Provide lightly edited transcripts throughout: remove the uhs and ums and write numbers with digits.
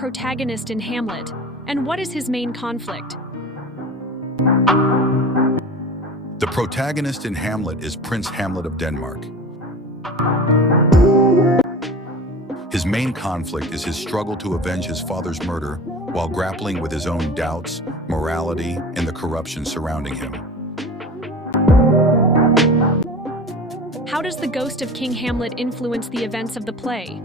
protagonist in Hamlet, and what is his main conflict? The protagonist in Hamlet is Prince Hamlet of Denmark. His main conflict is his struggle to avenge his father's murder while grappling with his own doubts, morality, and the corruption surrounding him. How does the ghost of King Hamlet influence the events of the play?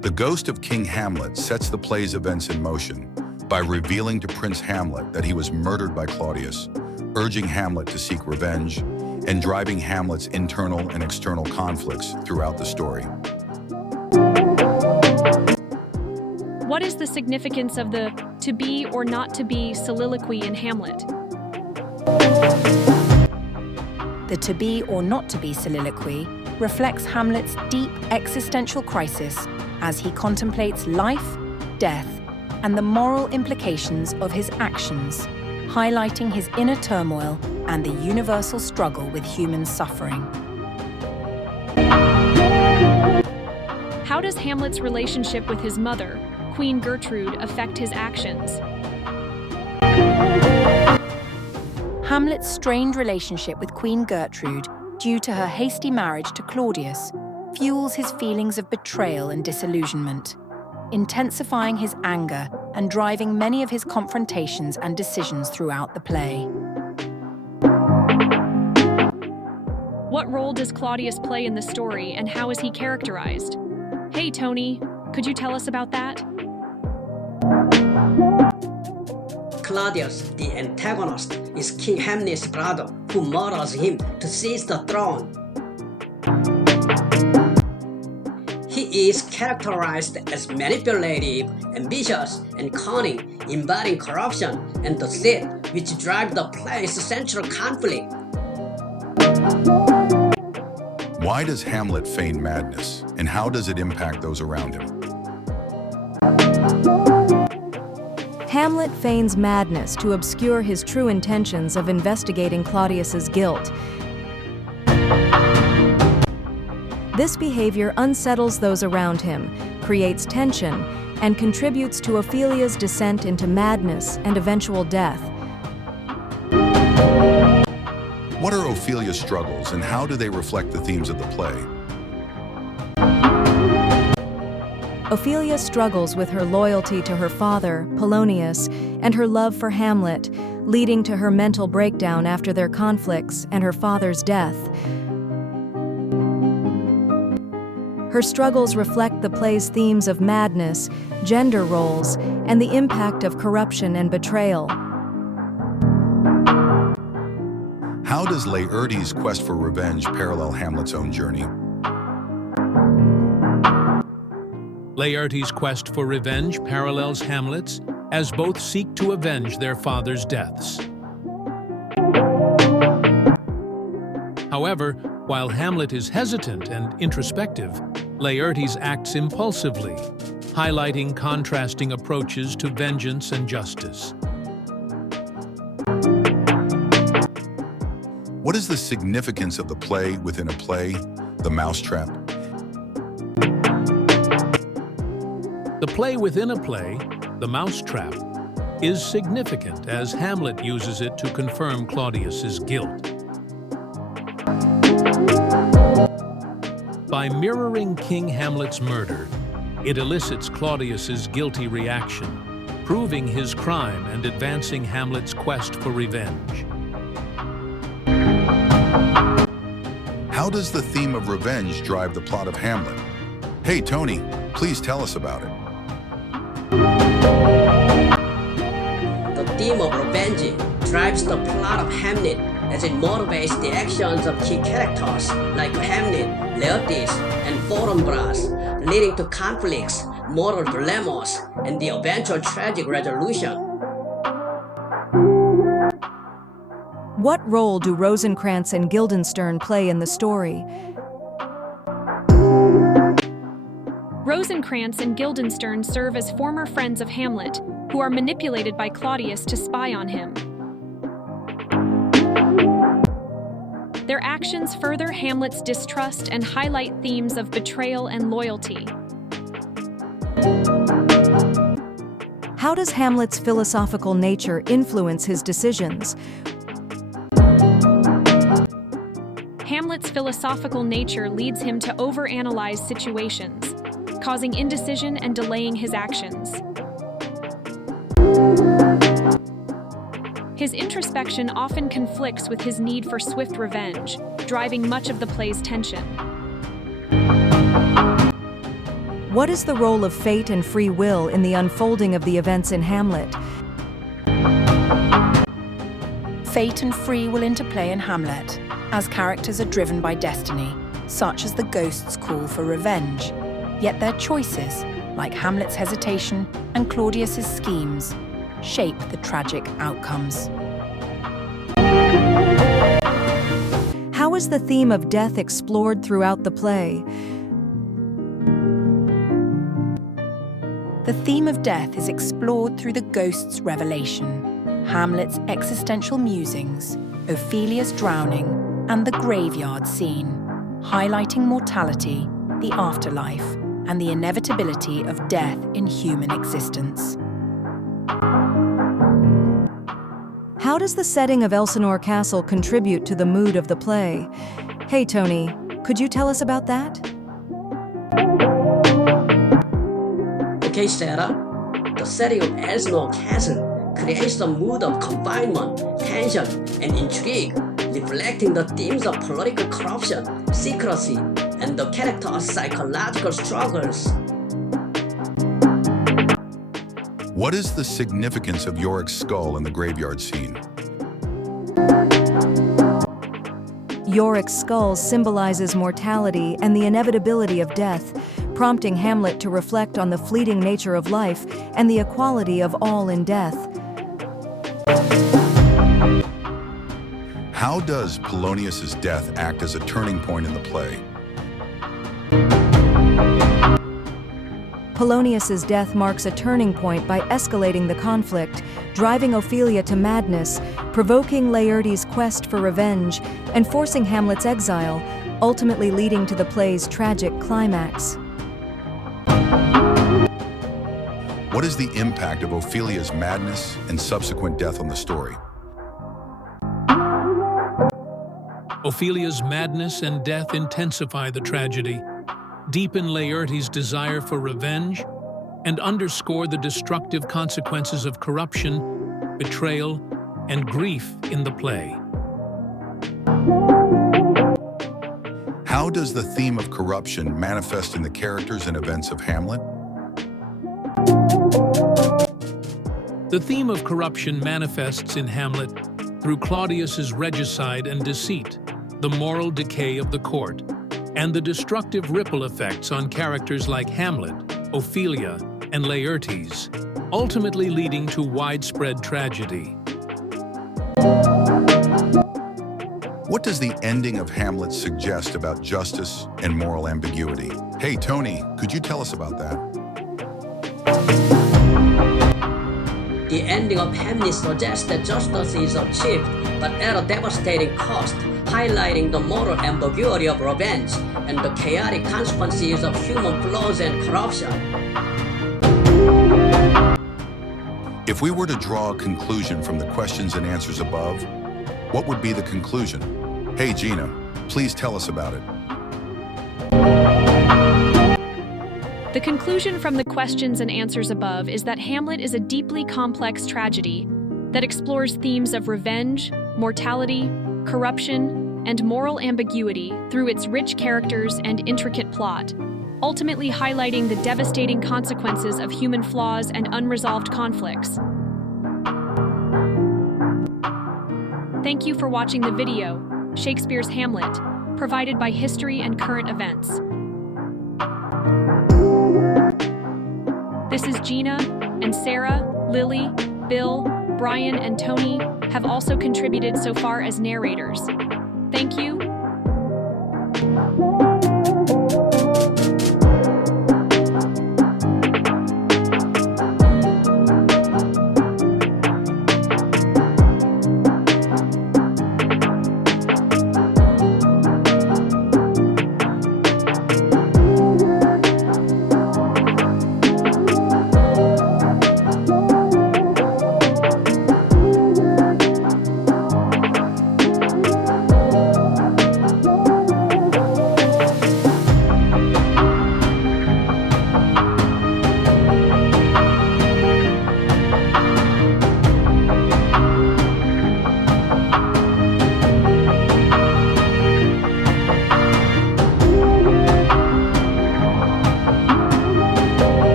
The ghost of King Hamlet sets the play's events in motion by revealing to Prince Hamlet that he was murdered by Claudius, urging Hamlet to seek revenge, and driving Hamlet's internal and external conflicts throughout the story. What is the significance of the to be or not to be soliloquy in Hamlet? The to be or not to be soliloquy reflects Hamlet's deep existential crisis as he contemplates life, death, and the moral implications of his actions, highlighting his inner turmoil and the universal struggle with human suffering. How does Hamlet's relationship with his mother, Queen Gertrude, affect his actions? Hamlet's strained relationship with Queen Gertrude, due to her hasty marriage to Claudius, fuels his feelings of betrayal and disillusionment, intensifying his anger and driving many of his confrontations and decisions throughout the play. What role does Claudius play in the story, and how is he characterized? Hey, Tony, could you tell us about that? Claudius, the antagonist, is King Hamlet's brother who murders him to seize the throne. He is characterized as manipulative, ambitious, and cunning, embodying corruption and deceit, which drive the play's central conflict. Why does Hamlet feign madness, and how does it impact those around him? Hamlet feigns madness to obscure his true intentions of investigating Claudius's guilt. This behavior unsettles those around him, creates tension, and contributes to Ophelia's descent into madness and eventual death. What are Ophelia's struggles, and how do they reflect the themes of the play? Ophelia struggles with her loyalty to her father, Polonius, and her love for Hamlet, leading to her mental breakdown after their conflicts and her father's death. Her struggles reflect the play's themes of madness, gender roles, and the impact of corruption and betrayal. How does Laertes' quest for revenge parallel Hamlet's own journey? Laertes' quest for revenge parallels Hamlet's, as both seek to avenge their father's deaths. However, while Hamlet is hesitant and introspective, Laertes acts impulsively, highlighting contrasting approaches to vengeance and justice. What is the significance of the play within a play, The Mousetrap? The play within a play, The Mousetrap, is significant as Hamlet uses it to confirm Claudius's guilt. By mirroring King Hamlet's murder, it elicits Claudius's guilty reaction, proving his crime and advancing Hamlet's quest for revenge. How does the theme of revenge drive the plot of Hamlet? Hey, Tony, please tell us about it. The theme of revenge drives the plot of Hamlet as it motivates the actions of key characters like Hamlet, Laertes, and Fortinbras, leading to conflicts, moral dilemmas, and the eventual tragic resolution. What role do Rosencrantz and Guildenstern play in the story? Rosencrantz and Guildenstern serve as former friends of Hamlet, who are manipulated by Claudius to spy on him. Their actions further Hamlet's distrust and highlight themes of betrayal and loyalty, How does Hamlet's philosophical nature influence his decisions? Hamlet's philosophical nature leads him to overanalyze situations, causing indecision and delaying his actions. His introspection often conflicts with his need for swift revenge, driving much of the play's tension. What is the role of fate and free will in the unfolding of the events in Hamlet? Fate and free will interplay in Hamlet, as characters are driven by destiny, such as the ghost's call for revenge. Yet their choices, like Hamlet's hesitation and Claudius's schemes, shape the tragic outcomes. How is the theme of death explored throughout the play? The theme of death is explored through the ghost's revelation, Hamlet's existential musings, Ophelia's drowning, and the graveyard scene, highlighting mortality, the afterlife, and the inevitability of death in human existence. How does the setting of Elsinore Castle contribute to the mood of the play? Hey, Tony, could you tell us about that? Okay, Sarah. The setting of Elsinore Castle creates a mood of confinement, tension, and intrigue, reflecting the themes of political corruption, secrecy, and the characters' psychological struggles. What is the significance of Yorick's skull in the graveyard scene? Yorick's skull symbolizes mortality and the inevitability of death, prompting Hamlet to reflect on the fleeting nature of life and the equality of all in death. How does Polonius's death act as a turning point in the play? Polonius's death marks a turning point by escalating the conflict, driving Ophelia to madness, provoking Laertes' quest for revenge, and forcing Hamlet's exile, ultimately leading to the play's tragic climax. What is the impact of Ophelia's madness and subsequent death on the story? Ophelia's madness and death intensify the tragedy, deepen Laertes' desire for revenge, and underscore the destructive consequences of corruption, betrayal, and grief in the play. How does the theme of corruption manifest in the characters and events of Hamlet? The theme of corruption manifests in Hamlet through Claudius's regicide and deceit, the moral decay of the court, and the destructive ripple effects on characters like Hamlet, Ophelia, and Laertes, ultimately leading to widespread tragedy. What does the ending of Hamlet suggest about justice and moral ambiguity? Hey, Tony, could you tell us about that? The ending of Hamlet suggests that justice is achieved, but at a devastating cost, highlighting the moral ambiguity of revenge and the chaotic consequences of human flaws and corruption. If we were to draw a conclusion from the questions and answers above, what would be the conclusion? Hey, Gina, please tell us about it. The conclusion from the questions and answers above is that Hamlet is a deeply complex tragedy that explores themes of revenge, mortality, corruption, and moral ambiguity through its rich characters and intricate plot, ultimately highlighting the devastating consequences of human flaws and unresolved conflicts. Thank you for watching the video, Shakespeare's Hamlet, provided by History and Current Events. This is Gina, and Sarah, Lily, Bill, Brian, and Tony have also contributed so far as narrators. Thank you,